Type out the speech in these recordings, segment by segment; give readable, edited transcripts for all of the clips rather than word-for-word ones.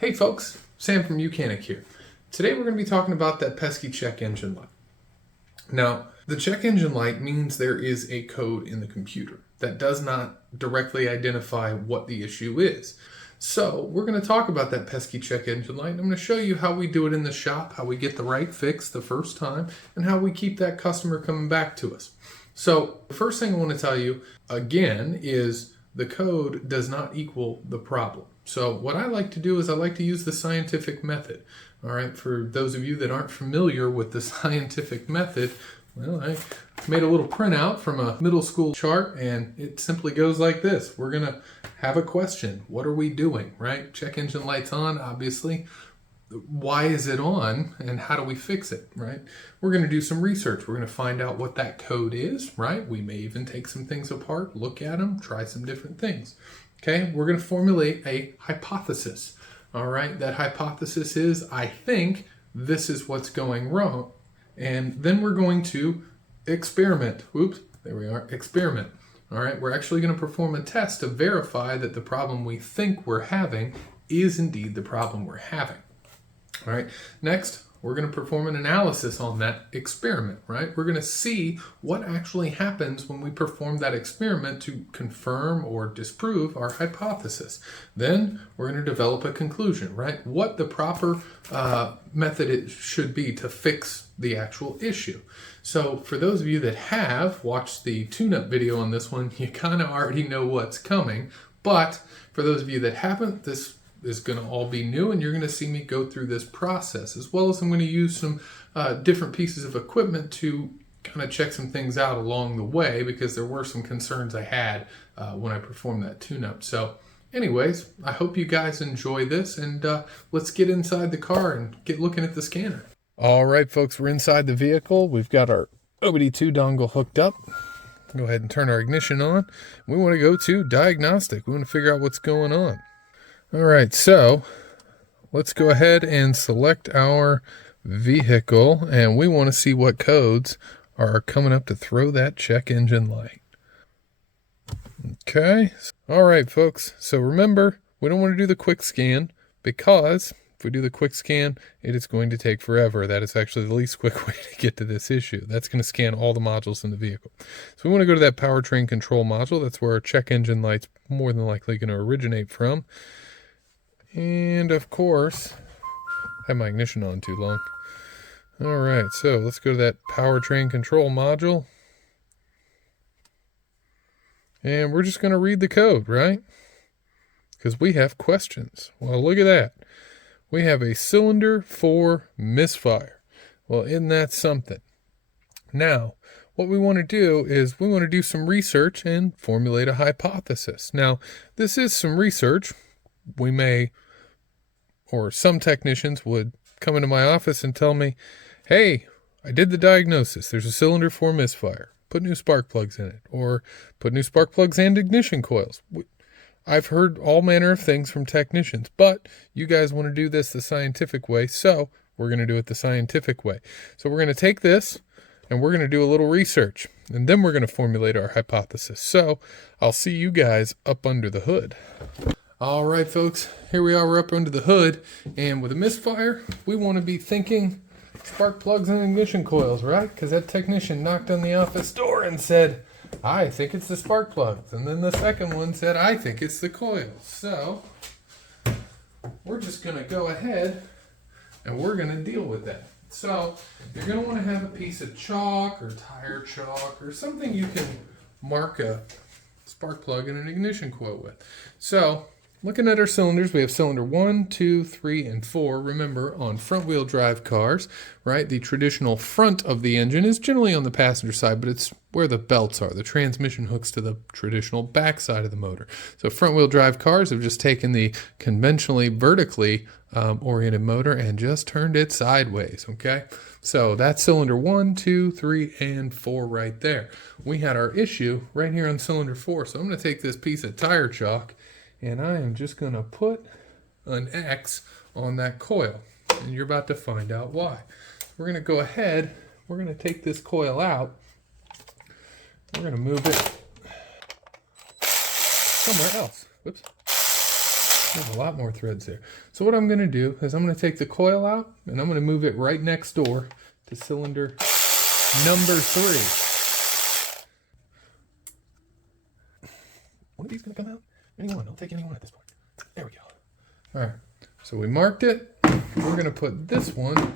Hey folks, Sam from YOUCANIC here. Today we're going to be talking about that pesky check engine light. Now, the check engine light means there is a code in the computer that does not directly identify what the issue is. So we're going to talk about that pesky check engine light, and I'm going to show you how we do it in the shop, how we get the right fix the first time, and how we keep that customer coming back to us. So the first thing I want to tell you, again, is the code does not equal the problem. So what I like to do is I like to use the scientific method. All right, for those of you that aren't familiar with the scientific method, well, I made a little printout from a middle school chart, and it simply goes like this. We're going to have a question. What are we doing, right? Check engine light's on, obviously. Why is it on, and how do we fix it, right? We're going to do some research. We're going to find out what that code is, right? We may even take some things apart, look at them, try some different things. Okay, we're going to formulate a hypothesis. All right, that hypothesis is, I think this is what's going wrong. And then we're going to experiment. Oops, there we are, experiment. All right, we're actually going to perform a test to verify that the problem we think we're having is indeed the problem we're having. All right, next, we're going to perform an analysis on that experiment, right? We're going to see what actually happens when we perform that experiment to confirm or disprove our hypothesis. Then we're going to develop a conclusion, right? What the proper method it should be to fix the actual issue. So for those of you that have watched the tune-up video on this one, you kind of already know what's coming. But for those of you that haven't, this is going to all be new, and you're going to see me go through this process, as well as I'm going to use some different pieces of equipment to kind of check some things out along the way, because there were some concerns I had when I performed that tune-up. So anyways, I hope you guys enjoy this, and let's get inside the car and get looking at the scanner. All right, folks, we're inside the vehicle. We've got our OBD2 dongle hooked up. Go ahead and turn our ignition on. We want to go to diagnostic. We want to figure out what's going on. All right, so let's go ahead and select our vehicle, and we want to see what codes are coming up to throw that check engine light. Okay, all right, folks, so remember, we don't want to do the quick scan, because if we do the quick scan, it is going to take forever. That is actually the least quick way to get to this issue. That's going to scan all the modules in the vehicle. So we want to go to that powertrain control module. That's where our check engine light's more than likely going to originate from. And of course, I had my ignition on too long. All right, so let's go to that powertrain control module. And we're just going to read the code, right? Because we have questions. Well, look at that. We have a cylinder 4 misfire. Well, isn't that something? Now, what we want to do is we want to do some research and formulate a hypothesis. Now, this is some research. We may, or some technicians would come into my office and tell me, hey, I did the diagnosis. There's a cylinder 4 misfire. Put new spark plugs in it, or put new spark plugs and ignition coils. I've heard all manner of things from technicians, but you guys want to do this the scientific way, so we're going to do it the scientific way. So we're going to take this, and we're going to do a little research, and then we're going to formulate our hypothesis. So I'll see you guys up under the hood. All right, folks, here we are, we're up under the hood, and with a misfire, we want to be thinking spark plugs and ignition coils, right? Because that technician knocked on the office door and said, I think it's the spark plugs. And then the second one said, I think it's the coils. So we're just going to go ahead and we're going to deal with that. So you're going to want to have a piece of chalk or tire chalk or something you can mark a spark plug and an ignition coil with. So looking at our cylinders, we have cylinder 1, 2, 3, and 4. Remember, on front-wheel drive cars, right, the traditional front of the engine is generally on the passenger side, but it's where the belts are. The transmission hooks to the traditional back side of the motor. So front-wheel drive cars have just taken the conventionally vertically oriented motor and just turned it sideways, okay? So that's cylinder 1, 2, 3, and 4 right there. We had our issue right here on cylinder 4, so I'm going to take this piece of tire chalk and I am just going to put an X on that coil. And you're about to find out why. We're going to go ahead. We're going to take this coil out. We're going to move it somewhere else. Whoops. There's a lot more threads there. So what I'm going to do is I'm going to take the coil out and I'm going to move it right next door to cylinder number 3. One of these going to come out? Anyone. I'll take anyone at this point. There we go. All right. So we marked it. We're going to put this one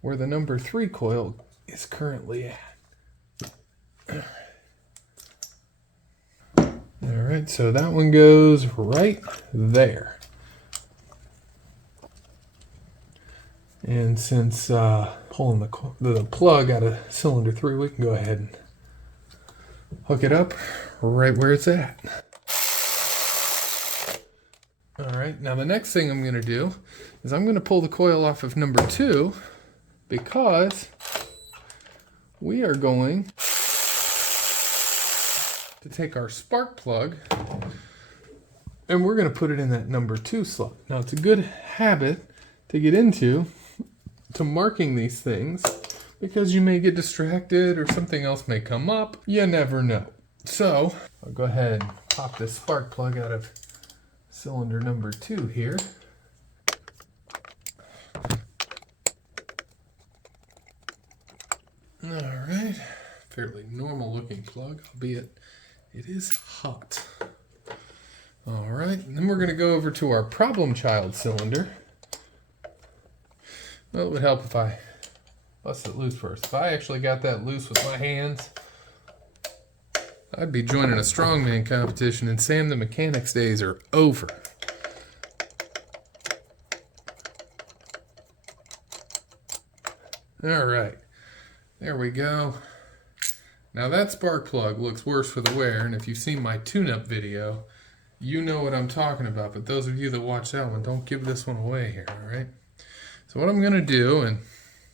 where the number 3 coil is currently at. All right, so that one goes right there. And since pulling the plug out of cylinder 3, we can go ahead and hook it up right where it's at. All right, now the next thing I'm going to do is I'm going to pull the coil off of number 2 because we are going to take our spark plug and we're going to put it in that number 2 slot. Now it's a good habit to get into to marking these things because you may get distracted or something else may come up. You never know. So I'll go ahead and pop this spark plug out of cylinder number 2 here. All right, fairly normal looking plug, albeit it is hot. All right, and then we're going to go over to our problem child cylinder. Well, it would help if I bust it loose first. If I actually got that loose with my hands, I'd be joining a strongman competition and Sam the Mechanic's days are over. All right, there we go. Now that spark plug looks worse for the wear, and if you've seen my tune-up video, you know what I'm talking about. But those of you that watch that one, don't give this one away here, all right? So what I'm going to do, and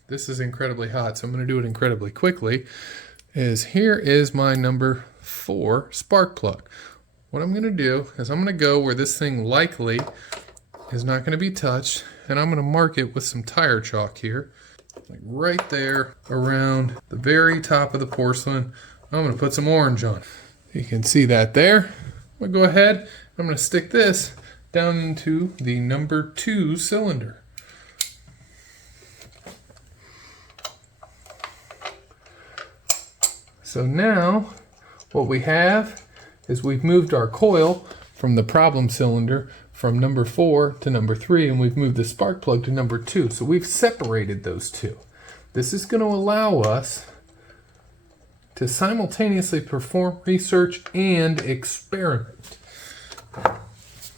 this is incredibly hot, so I'm going to do it incredibly quickly, is here is my number 4 spark plug. What I'm going to do is I'm going to go where this thing likely is not going to be touched, and I'm going to mark it with some tire chalk here. Like right there around the very top of the porcelain. I'm going to put some orange on. You can see that there. I'm going to go ahead. I'm going to stick this down into the number 2 cylinder. So now what we have is we've moved our coil from the problem cylinder from number 4 to number 3, and we've moved the spark plug to number 2. So we've separated those two. This is going to allow us to simultaneously perform research and experiment.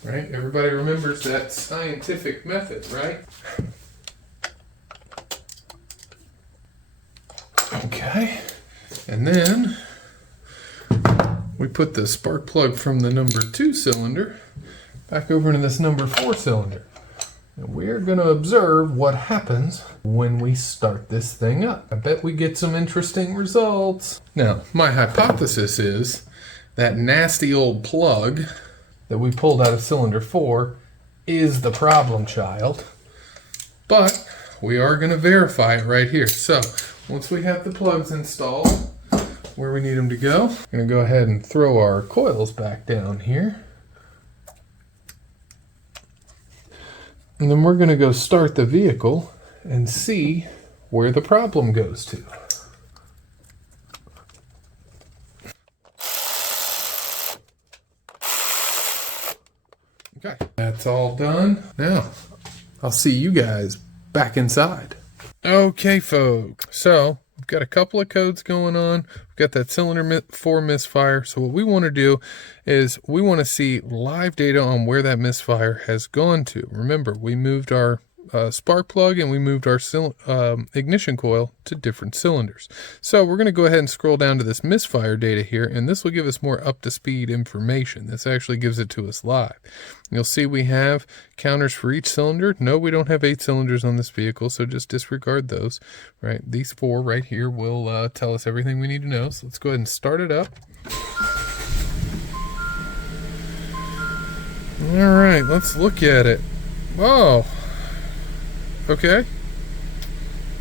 Right? Everybody remembers that scientific method, right? Okay. And then we put the spark plug from the number 2 cylinder back over into this number 4 cylinder. And we're going to observe what happens when we start this thing up. I bet we get some interesting results. Now, my hypothesis is that nasty old plug that we pulled out of cylinder 4 is the problem child. But we are going to verify it right here. So, once we have the plugs installed where we need them to go, I'm going to go ahead and throw our coils back down here. And then we're going to go start the vehicle and see where the problem goes to. Okay, that's all done. Now, I'll see you guys back inside. Okay, folks. So, we've got a couple of codes going on. We've got that cylinder 4 misfire. So what we want to do is we want to see live data on where that misfire has gone to. Remember, we moved our spark plug and we moved our ignition coil to different cylinders. So we're going to go ahead and scroll down to this misfire data here, and this will give us more up-to-speed information. This actually gives it to us live. You'll see we have counters for each cylinder. No, we don't have 8 cylinders on this vehicle, so just disregard those. Right? These 4 right here will tell us everything we need to know. So let's go ahead and start it up. All right, let's look at it. Oh, okay.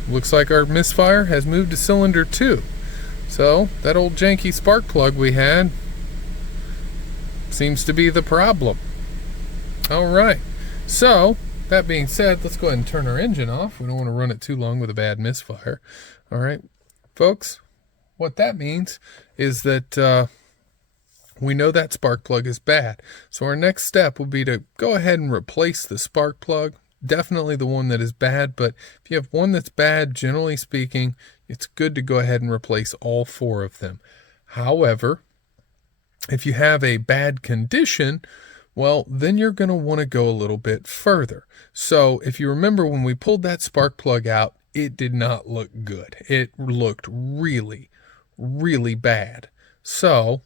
Looks like our misfire has moved to cylinder 2. So that old janky spark plug we had seems to be the problem. All right. So, that being said, let's go ahead and turn our engine off. We don't want to run it too long with a bad misfire. All right, folks, what that means is that we know that spark plug is bad. So our next step will be to go ahead and replace the spark plug. Definitely the one that is bad, but if you have one that's bad, generally speaking, it's good to go ahead and replace all 4 of them. However, if you have a bad condition, well, then you're going to want to go a little bit further. So if you remember when we pulled that spark plug out, it did not look good. It looked really, really bad. So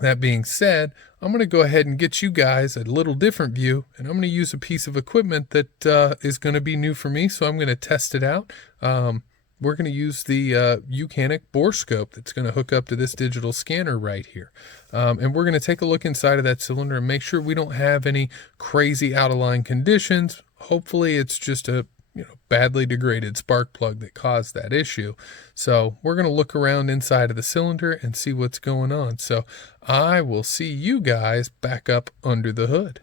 that being said, I'm going to go ahead and get you guys a little different view, and I'm going to use a piece of equipment that is going to be new for me, so I'm going to test it out. We're going to use the YOUCANIC Borescope that's going to hook up to this digital scanner right here. And we're going to take a look inside of that cylinder and make sure we don't have any crazy out-of-line conditions. Hopefully it's just a badly degraded spark plug that caused that issue. So we're going to look around inside of the cylinder and see what's going on. So I will see you guys back up under the hood.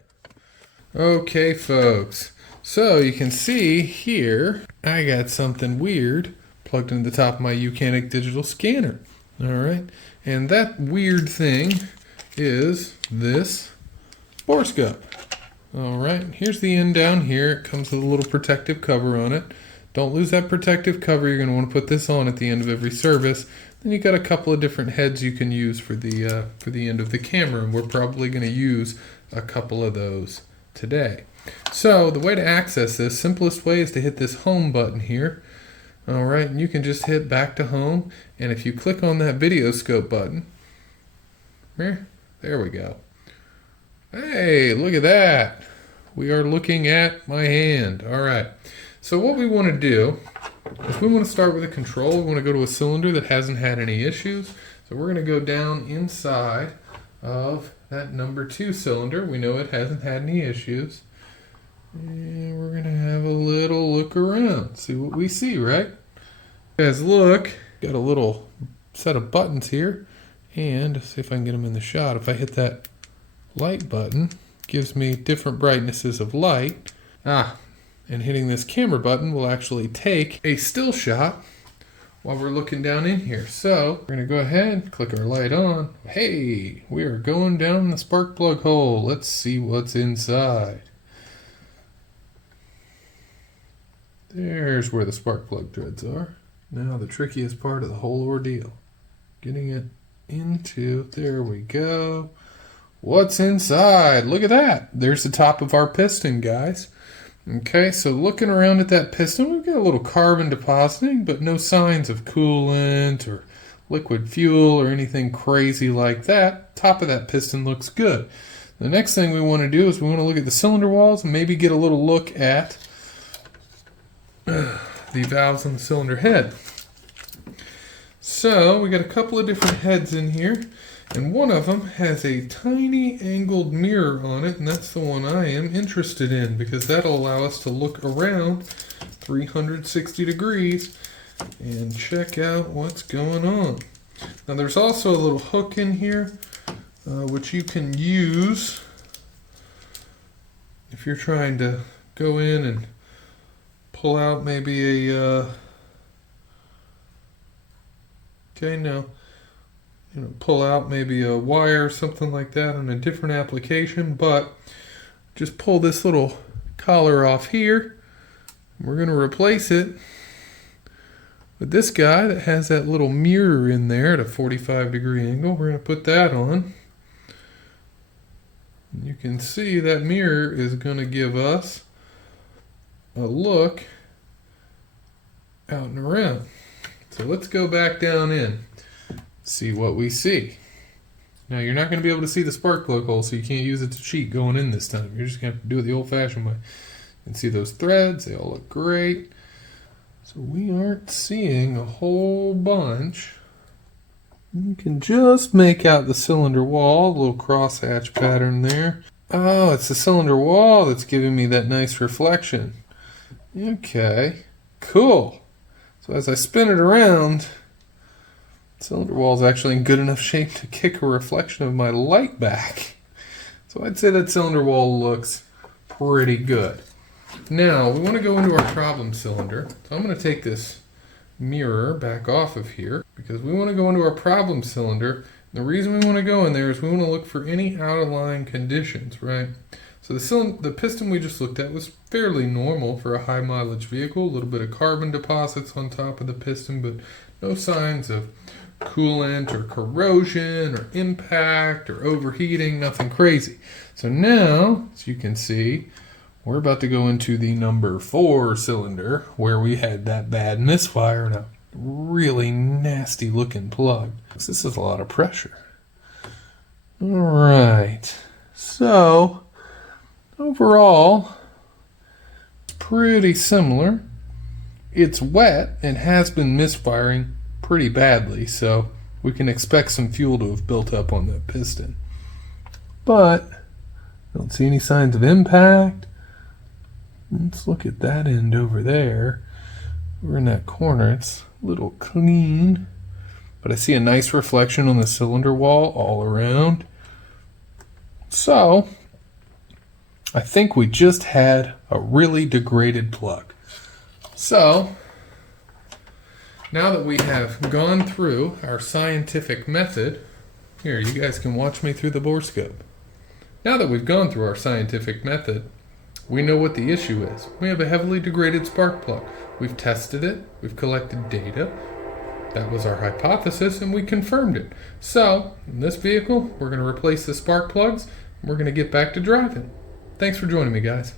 Okay, folks. So you can see here, I got something weird plugged into the top of my YOUCANIC digital scanner. All right. And that weird thing is this Borescope. All right, here's the end down here. It comes with a little protective cover on it. Don't lose that protective cover. You're going to want to put this on at the end of every service. Then you got a couple of different heads you can use for the end of the camera, and we're probably going to use a couple of those today. So the way to access this, simplest way is to hit this home button here. All right, and you can just hit back to home, and if you click on that video scope button, there we go. Hey, look at that. We are looking at my hand. All right. So what we want to do is we want to start with a control. We want to go to a cylinder that hasn't had any issues. So we're going to go down inside of that number 2 cylinder. We know it hasn't had any issues. And we're going to have a little look around. See what we see, right? Guys, look. Got a little set of buttons here. And see if I can get them in the shot. If I hit that light button, gives me different brightnesses of light. And hitting this camera button will actually take a still shot while we're looking down in here. So we're going to go ahead, click our light on. Hey, we are going down the spark plug hole. Let's see what's inside. There's where the spark plug threads are. Now the trickiest part of the whole ordeal. Getting it into, there we go. What's inside? Look at that. There's the top of our piston, guys. Okay, so looking around at that piston, we've got a little carbon depositing, but no signs of coolant or liquid fuel or anything crazy like that. Top of that piston looks good. The next thing we want to do is we want to look at the cylinder walls and maybe get a little look at the valves on the cylinder head. So we got a couple of different heads in here. And one of them has a tiny angled mirror on it, and that's the one I am interested in because that'll allow us to look around 360 degrees and check out what's going on. Now there's also a little hook in here which you can use if you're trying to go in and pull out maybe a pull out maybe a wire or something like that on a different application, but just pull this little collar off here. We're going to replace it with this guy that has that little mirror in there at a 45-degree angle. We're going to put that on. You can see that mirror is going to give us a look out and around. So let's go back down in. See what we see. Now you're not going to be able to see the spark plug hole, so you can't use it to cheat going in this time. You're just going to have to do it the old-fashioned way. You can see those threads, they all look great. So we aren't seeing a whole bunch. You can just make out the cylinder wall, a little crosshatch pattern there. Oh, it's the cylinder wall that's giving me that nice reflection. Okay, cool. So as I spin it around, the cylinder wall is actually in good enough shape to kick a reflection of my light back. So I'd say that cylinder wall looks pretty good. Now we want to go into our problem cylinder. So I'm going to take this mirror back off of here because we want to go into our problem cylinder. The reason we want to go in there is we want to look for any out of line conditions, right? So the piston we just looked at was fairly normal for a high mileage vehicle. A little bit of carbon deposits on top of the piston, but no signs of coolant or corrosion or impact or overheating, nothing crazy. So now, as you can see, we're about to go into the number 4 cylinder where we had that bad misfire and a really nasty looking plug. This is a lot of pressure. All right, so overall, it's pretty similar. It's wet and has been misfiring pretty badly, so we can expect some fuel to have built up on the piston. But I don't see any signs of impact. Let's look at that end over there. We're in that corner. It's a little clean, but I see a nice reflection on the cylinder wall all around. So I think we just had a really degraded plug. So now that we have gone through our scientific method, here, you guys can watch me through the Borescope. Now that we've gone through our scientific method, we know what the issue is. We have a heavily degraded spark plug. We've tested it, we've collected data. That was our hypothesis, and we confirmed it. So, in this vehicle, we're going to replace the spark plugs, and we're going to get back to driving. Thanks for joining me, guys.